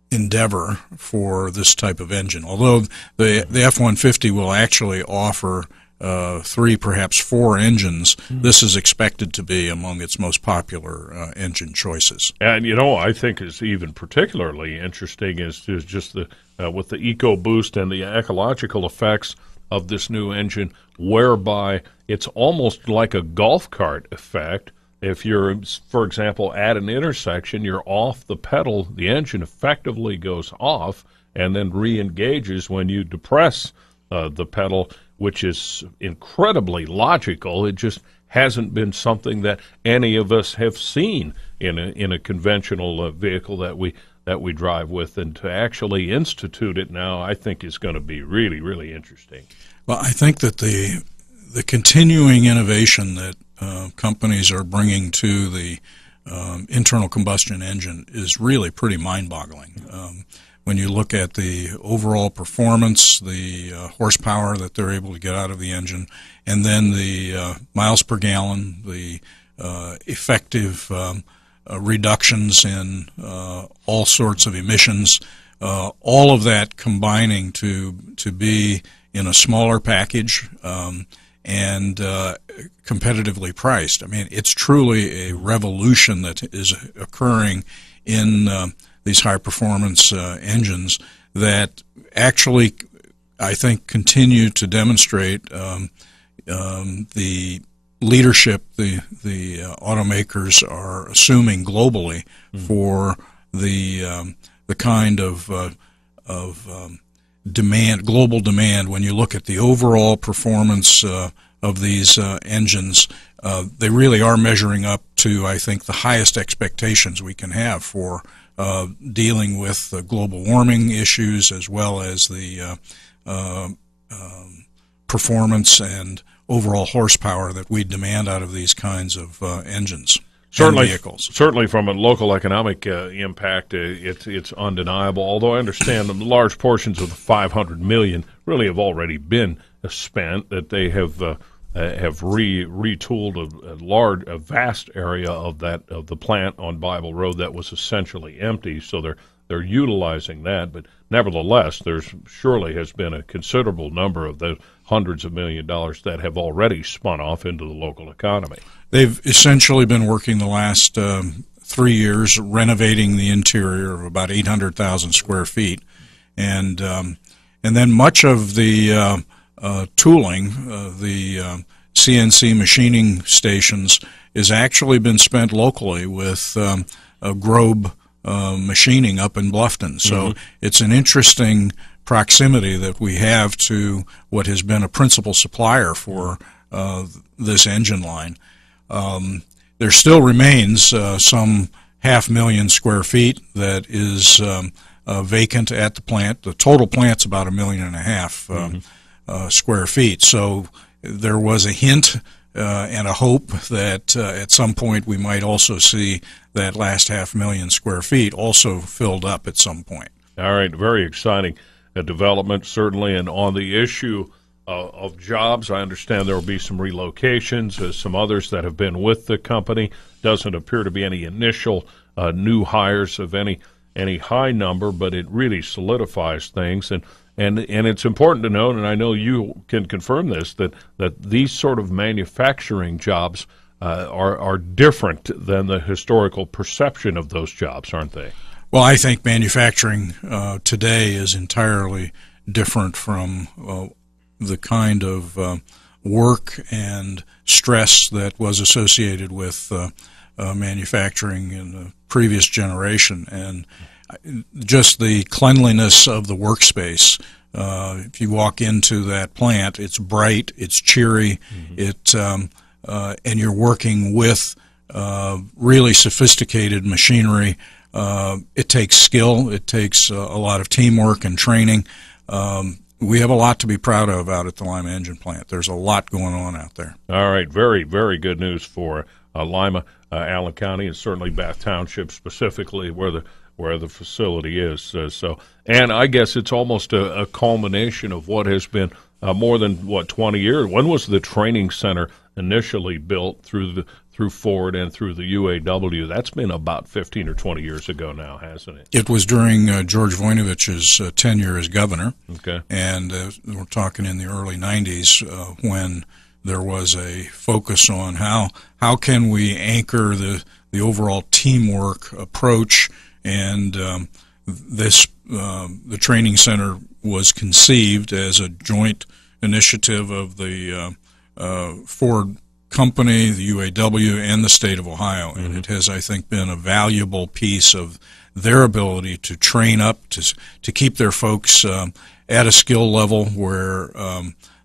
endeavor for this type of engine. Although the F-150 will actually offer 3, perhaps 4 engines, this is expected to be among its most popular engine choices. And, I think is even particularly interesting is just the with the EcoBoost and the ecological effects of this new engine, whereby it's almost like a golf cart effect if you're, for example, at an intersection, you're off the pedal, the engine effectively goes off and then re-engages when you depress the pedal, which is incredibly logical. It just hasn't been something that any of us have seen in a conventional vehicle that we drive with, and to actually institute it now, I think is going to be really, really interesting. Well, I think that the continuing innovation that companies are bringing to the internal combustion engine is really pretty mind-boggling. When you look at the overall performance, the horsepower that they're able to get out of the engine, and then the miles per gallon, the effective reductions in all sorts of emissions, all of that combining to be in a smaller package and competitively priced. I mean, it's truly a revolution that is occurring in these high-performance engines that actually, I think, continue to demonstrate the leadership the automakers are assuming globally for the kind of demand, global demand. When you look at the overall performance of these engines, they really are measuring up to, I think, the highest expectations we can have for dealing with global warming issues, as well as the performance and overall horsepower that we demand out of these kinds of engines and vehicles. Certainly from a local economic impact, it's undeniable, although I understand that large portions of the $500 million really have already been spent, that they have retooled a vast area of the plant on Bible Road that was essentially empty, so they're utilizing that. But nevertheless, there's surely has been a considerable number of the hundreds of $1 million that have already spun off into the local economy. They've essentially been working the last 3 years renovating the interior of about 800,000 square feet, and then much of the tooling, the CNC machining stations, has actually been spent locally with Grobe machining up in Bluffton. So it's an interesting proximity that we have to what has been a principal supplier for this engine line. There still remains some 500,000 square feet that is vacant at the plant. The total plant's about 1.5 million square feet. So there was a hint and a hope that at some point we might also see that last 500,000 square feet also filled up at some point. All right, very exciting development, certainly. And on the issue of jobs, I understand there will be some relocations, some others that have been with the company. Doesn't appear to be any initial new hires of any high number, but it really solidifies things. And it's important to note, and I know you can confirm this, that these sort of manufacturing jobs are different than the historical perception of those jobs, aren't they? Well, I think manufacturing today is entirely different from the kind of work and stress that was associated with manufacturing in the previous generation, and just the cleanliness of the workspace. If you walk into that plant, it's bright, it's cheery, and you're working with really sophisticated machinery. It takes skill, it takes a lot of teamwork and training. We have a lot to be proud of out at the Lima Engine Plant. There's a lot going on out there. All right, very, very good news for Lima, Allen County, and certainly Bath Township specifically, where the facility is. And I guess it's almost a culmination of what has been more than 20 years. When was the training center initially built through Ford and through the UAW? That's been about 15 or 20 years ago now, hasn't it? It was during George Voinovich's tenure as governor. Okay. And we're talking in the early 90s when there was a focus on how can we anchor the overall teamwork approach, and the training center was conceived as a joint initiative of the Ford company, the UAW, and the state of Ohio, and it has, I think, been a valuable piece of their ability to train up, to keep their folks at a skill level where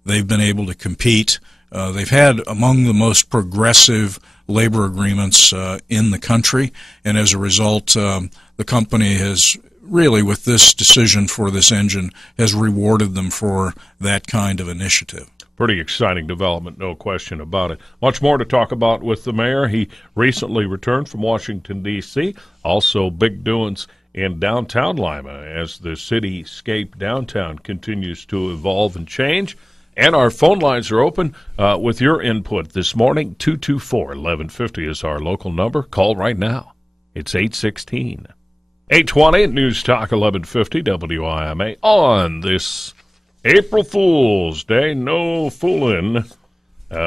they've been able to compete. They've had among the most progressive labor agreements in the country, and as a result, the company has really, with this decision for this engine, has rewarded them for that kind of initiative. Pretty exciting development, no question about it. Much more to talk about with the mayor. He recently returned from Washington, D.C. Also, big doings in downtown Lima as the cityscape downtown continues to evolve and change. And our phone lines are open with your input this morning. 224-1150 is our local number. Call right now. It's 816. 820 News Talk 1150 WIMA on this April Fool's Day. No fooling.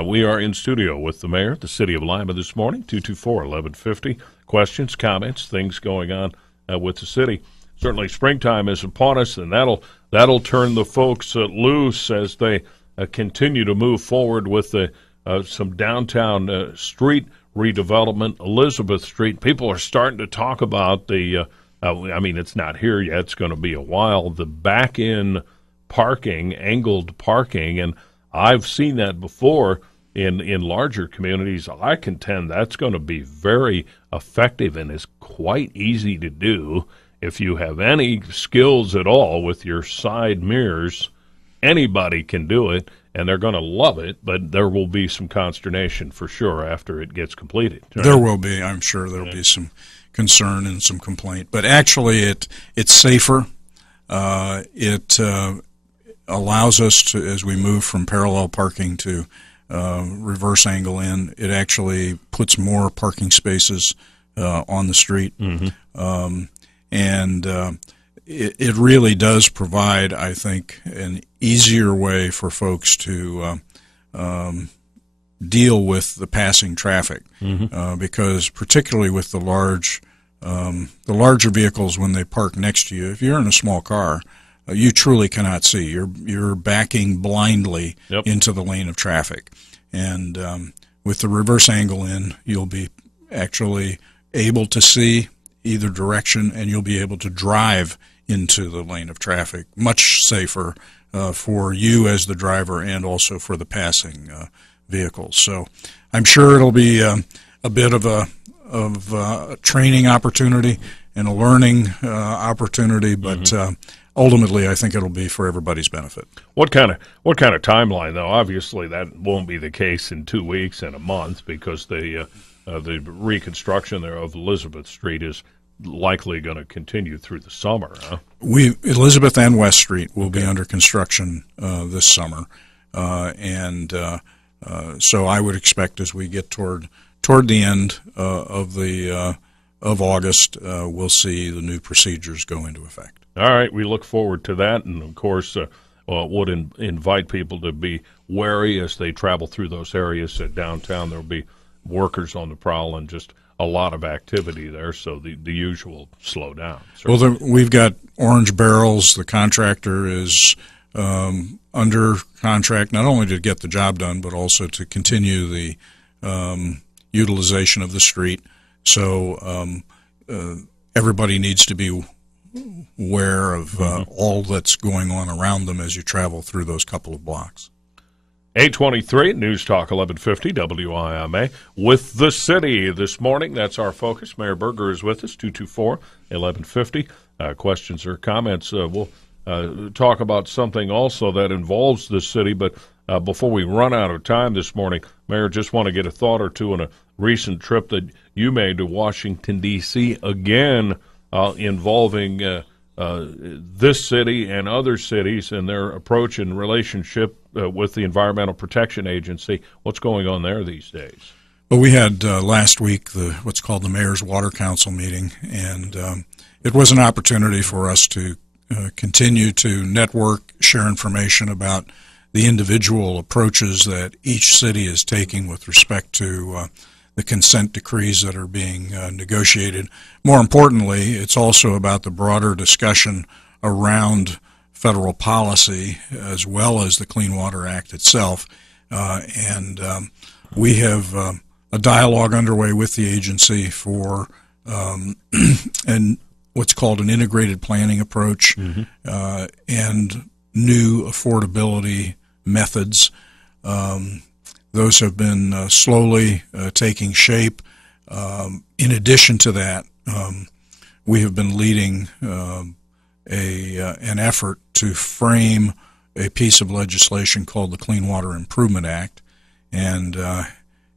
We are in studio with the mayor of the city of Lima this morning. 224-1150. Questions, comments, things going on with the city. Certainly springtime is upon us, and that'll turn the folks loose as they continue to move forward with some downtown street redevelopment. Elizabeth Street, people are starting to talk about it's not here yet, it's going to be a while, the back-in parking, angled parking, and I've seen that before in larger communities. I contend that's going to be very effective and is quite easy to do. If you have any skills at all with your side mirrors, anybody can do it, and they're going to love it, but there will be some consternation for sure after it gets completed. Right? There will be. I'm sure there will be some concern and some complaint. But actually, it's safer. It allows us to, as we move from parallel parking to reverse angle in, it actually puts more parking spaces on the street. It really does provide, I think, an easier way for folks to deal with the passing traffic, because particularly with the larger vehicles, when they park next to you, if you're in a small car, you truly cannot see. You're backing blindly into the lane of traffic, and with the reverse angle in, you'll be actually able to see either direction, and you'll be able to drive into the lane of traffic much safer for you as the driver and also for the passing vehicles. So I'm sure it'll be a bit of a training opportunity and a learning opportunity, but ultimately I think it'll be for everybody's benefit. What kind of timeline, though? Obviously that won't be the case in 2 weeks and a month, because the reconstruction there of Elizabeth Street is likely going to continue through the summer, huh? Elizabeth and West Street will be under construction this summer, and so I would expect as we get toward the end of August, we'll see the new procedures go into effect. All right, we look forward to that, and of course would invite people to be wary as they travel through those areas at downtown. There'll be workers on the prowl and just a lot of activity there, so the usual slow down. Well, we've got Orange Barrels. The contractor is under contract not only to get the job done, but also to continue the utilization of the street. So everybody needs to be aware of all that's going on around them as you travel through those couple of blocks. 823 News Talk 1150 WIMA with the city this morning. That's our focus. Mayor Berger is with us. 224-1150. Questions or comments? We'll talk about something also that involves the city, but before we run out of time this morning, Mayor, just want to get a thought or two on a recent trip that you made to Washington, D.C., again involving this city and other cities and their approach and relationship with the Environmental Protection Agency. What's going on there these days? Well, we had last week what's called the Mayor's Water Council meeting, and it was an opportunity for us to continue to network, share information about the individual approaches that each city is taking with respect to the consent decrees that are being negotiated. More importantly, it's also about the broader discussion around federal policy as well as the Clean Water Act itself. And We have a dialogue underway with the agency for and what's called an integrated planning approach and new affordability methods. Those have been slowly taking shape. In addition to that, we have been leading an effort to frame a piece of legislation called the Clean Water Improvement Act, and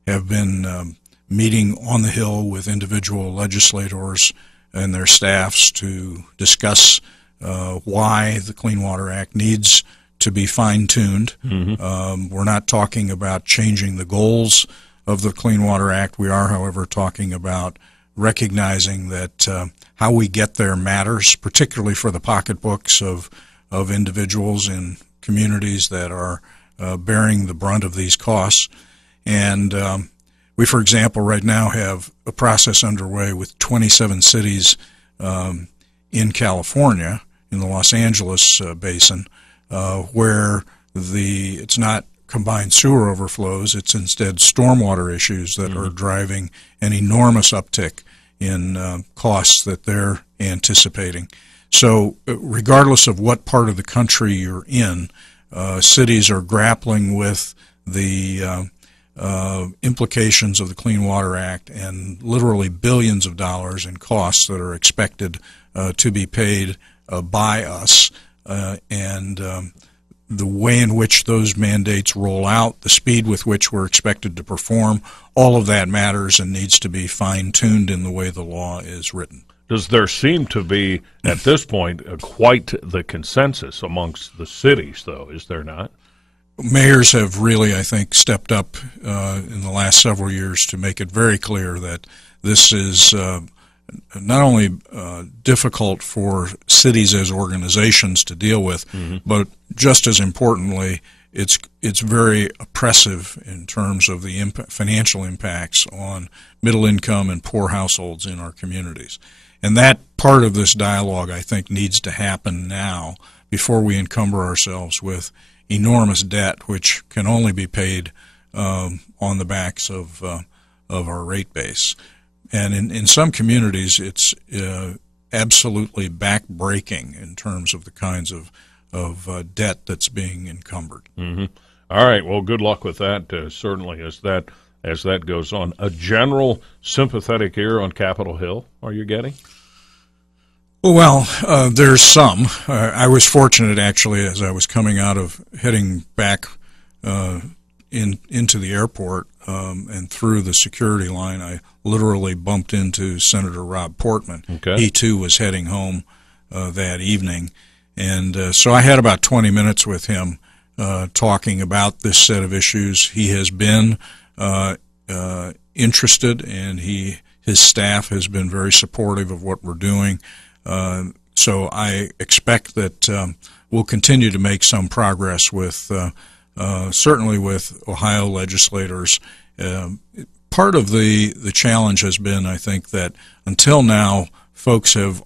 have been meeting on the Hill with individual legislators and their staffs to discuss why the Clean Water Act needs to be fine-tuned. We're not talking about changing the goals of the Clean Water Act. We are, however, talking about recognizing that how we get there matters, particularly for the pocketbooks of individuals in communities that are bearing the brunt of these costs. And we, for example, right now have a process underway with 27 cities in California, in the Los Angeles basin, where it's not combined sewer overflows, it's instead stormwater issues that are driving an enormous uptick in costs that they're anticipating. So regardless of what part of the country you're in, cities are grappling with the implications of the Clean Water Act and literally billions of dollars in costs that are expected to be paid by us, and the way in which those mandates roll out, the speed with which we're expected to perform, all of that matters and needs to be fine-tuned in the way the law is written. Does there seem to be, at this point, quite the consensus amongst the cities, though, is there not? Mayors have really, I think, stepped up in the last several years to make it very clear that this is not only difficult for cities as organizations to deal with, but just as importantly, it's very oppressive in terms of the financial impacts on middle income and poor households in our communities. And that part of this dialogue, I think, needs to happen now before we encumber ourselves with enormous debt, which can only be paid on the backs of our rate base. And in some communities, it's absolutely back-breaking in terms of the kinds of debt that's being encumbered. All right. Well, good luck with that. Certainly, as that goes on. A general sympathetic ear on Capitol Hill, are you getting? Well, there's some. I was fortunate, actually, as I was heading back into the airport and through the security line, I literally bumped into Senator Rob Portman. Okay. He, too, was heading home that evening. And so I had about 20 minutes with him talking about this set of issues. He has been interested, and his staff has been very supportive of what we're doing. So I expect that we'll continue to make some progress with, certainly with Ohio legislators. Part of the challenge has been, I think, that until now, folks have,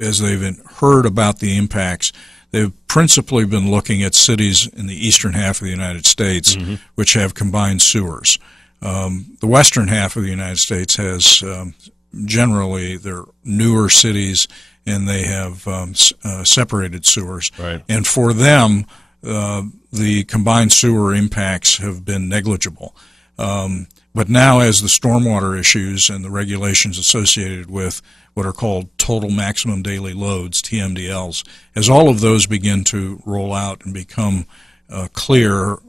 as they've heard about the impacts, they've principally been looking at cities in the eastern half of the United States, which have combined sewers. The western half of the United States has generally, they're newer cities, and they have separated sewers. Right. And for them, the combined sewer impacts have been negligible. But now, as the stormwater issues and the regulations associated with what are called total maximum daily loads, TMDLs, as all of those begin to roll out and become clearer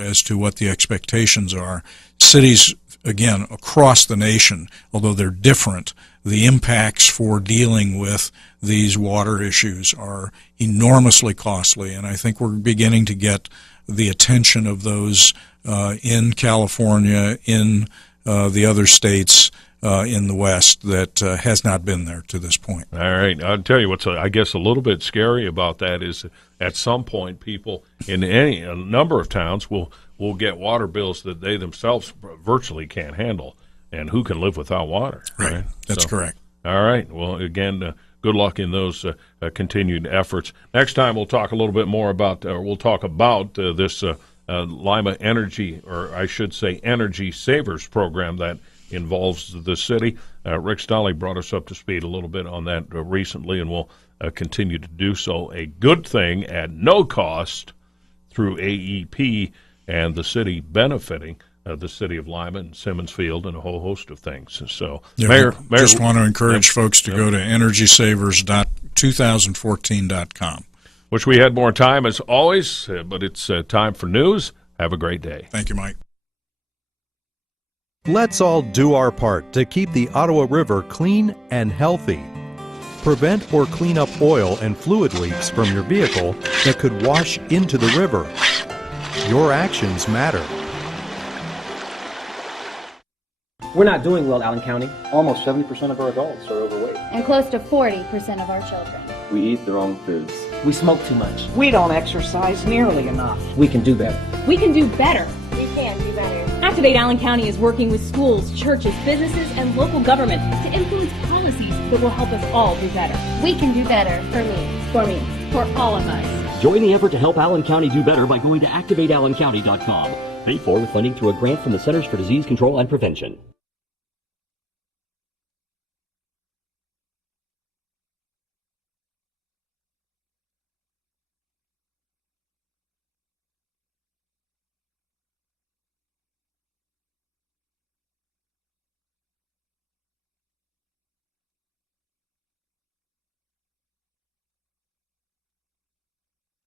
as to what the expectations are, cities, again, across the nation, although they're different, the impacts for dealing with these water issues are enormously costly, and I think we're beginning to get the attention of those in California, in the other states in the West that has not been there to this point. All right. I'll tell you what's, I guess, a little bit scary about that is at some point people in a number of towns will get water bills that they themselves virtually can't handle. And who can live without water? Right. That's correct. All right. Well, again, good luck in those continued efforts. Next time we'll talk a little bit more about, we'll talk about this Lima Energy, or I should say Energy Savers program that involves the city. Rick Stolle brought us up to speed a little bit on that recently, and will continue to do so. A good thing at no cost through AEP, and the city benefiting the city of Lima and Simmons Field and a whole host of things. So, yeah, Mayor, just want to encourage folks to go to energysavers.2014.com. Wish we had more time as always, but it's time for news. Have a great day. Thank you, Mike. Let's all do our part to keep the Ottawa River clean and healthy. Prevent or clean up oil and fluid leaks from your vehicle that could wash into the river. Your actions matter. We're not doing well, Allen County. Almost 70% of our adults are overweight. And close to 40% of our children. We eat the wrong foods. We smoke too much. We don't exercise nearly enough. We can do better. We can do better. We can do better. Activate Allen County is working with schools, churches, businesses, and local government to influence policies that will help us all do better. We can do better. For me. For me. For all of us. Join the effort to help Allen County do better by going to activateallencounty.com. Paid for with funding through a grant from the Centers for Disease Control and Prevention.